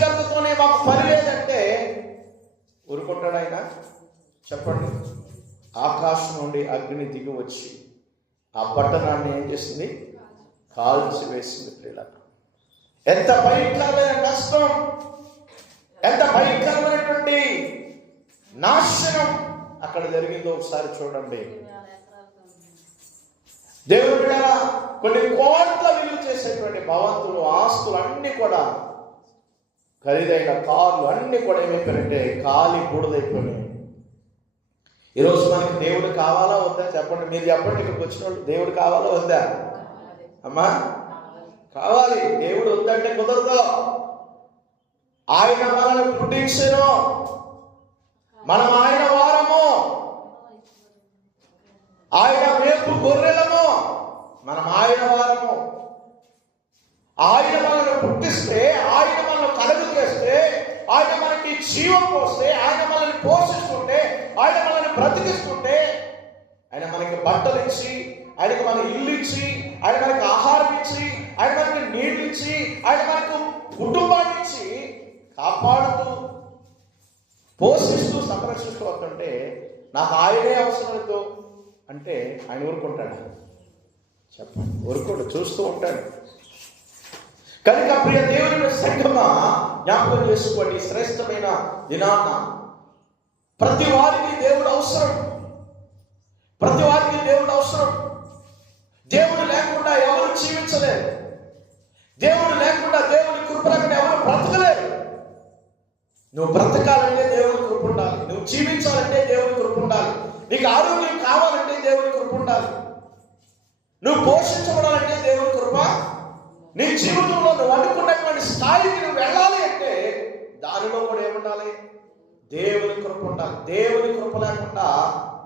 మాకు పని లేదంటే ఊరుకుంటాడు ఆయన చెప్పండి. ఆకాశం నుండి అగ్ని దిగి వచ్చి ఆ పట్టణాన్ని ఏం చేసింది కాల్చి వేసింది ప్రియులకు ఎంత భయంకరమైన నష్టం ఎంత భయంకరమైనటువంటి నాశనం అక్కడ జరిగిందో ఒకసారి చూడండి. దేవుడు కొన్ని కోట్ల విలువ చేసేటువంటి భవంతులు ఆస్తులు అన్ని కూడా ఖరీదైన కార్లు అన్ని కూడా ఏమైపోయారంటే కాలి బూడదైపోయినాయి ఈరోజు మనకి దేవుడు కావాలా వద్దా? చెప్పండి. మీరు చెప్పండి ఇక్కడికి వచ్చిన వాళ్ళు దేవుడు కావాలా వద్దా? అమ్మా కావాలి. దేవుడు వద్దంటే కుదరదు. ఆయన మనల్ని పుట్టించను. మనం ఆయన వారము. ఆయన రేపు గొర్రెలము. మనం ఆయన వారము. ఆయన మనల్ని పుట్టిస్తే ఆయన మనల్ని కలుగు చేస్తే ఆయన మనకి జీవం పోస్తే ఆయన మనల్ని పోషిస్తుంటే ఆయన మనల్ని బ్రతికిస్తుంటే ఆయన మనకి బట్టలు ఇచ్చి ఆయనకు మన ఇల్లు ఇచ్చి ఆయన మనకి ఆహారం ఇచ్చి ఆయన మనకి నీళ్ళు ఇచ్చి ఆయన మనకు కుటుంబాన్ని ఇచ్చి కాపాడుతూ పోషిస్తూ సంరక్షిస్తూ అంటే నాకు ఆయనే అవసరం అంటే ఆయన ఊరుకుంటాడు. చెప్పండి. ఊరుకోడు చూస్తూ ఉంటాడు. కనుక ప్రియ దేవుని సంఘమా జ్ఞాపకం చేసుకోండి. శ్రేష్టమైన దినాన ప్రతి జీవించలేరు దేవుడు లేకుండా దేవుని కృప లేకుండా ఎవరు బ్రతకలేరు నువ్వు బ్రతకాలంటే దేవుని కృప ఉండాలి. నువ్వు జీవించాలంటే దేవుని కృప ఉండాలి. నీకు ఆరోగ్యం కావాలంటే దేవుని కృప ఉండాలి. నువ్వు పోషించబడాలంటే దేవుని కృప. నీ జీవితంలో నువ్వు అనుకున్నటువంటి స్థాయికి నువ్వు వెళ్ళాలి అంటే దానిలో కూడా ఏముండాలి? దేవుని కృప ఉండాలి. దేవుని కృప లేకుండా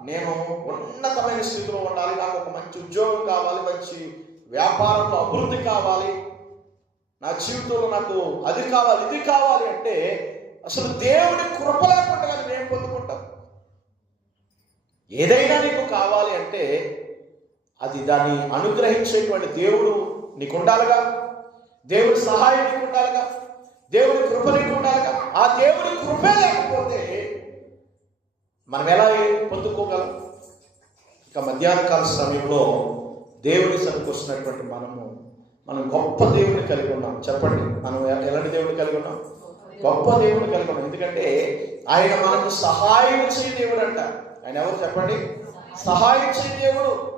నేను ఉన్నతమైన స్థితిలో ఉండాలి. నాకు ఒక మంచి ఉద్యోగం కావాలి మంచి వ్యాపారంలో అభివృద్ధి కావాలి. నా జీవితంలో నాకు అది కావాలి ఇది కావాలి అంటే అసలు దేవుని కృప లేకుండా కానీ నేను పొందుకుంటాను ఏదైనా నీకు కావాలి అంటే అది దాన్ని అనుగ్రహించేటువంటి దేవుడు నీకు ఉండాలిగా దేవుడి సహాయం నీకు ఉండాలిగా దేవుడి కృప నీకు ఉండాలిగా ఆ దేవుడి కృపే లేకపోతే మనం ఎలా పొందుకోగలం? ఇక మధ్యాహ్నకాల సమయంలో దేవుని సరికి మనము మనం గొప్ప దేవుని కలిగి ఉన్నాం. చెప్పండి మనం ఎలాంటి దేవుని కలిగి ఉన్నాం? గొప్ప దేవుని కలిగి ఉన్నాం. ఎందుకంటే ఆయన మనకు సహాయం చేయ దేవుడు అంట ఆయన ఎవరు చెప్పండి? సహాయం చేయ దేవుడు.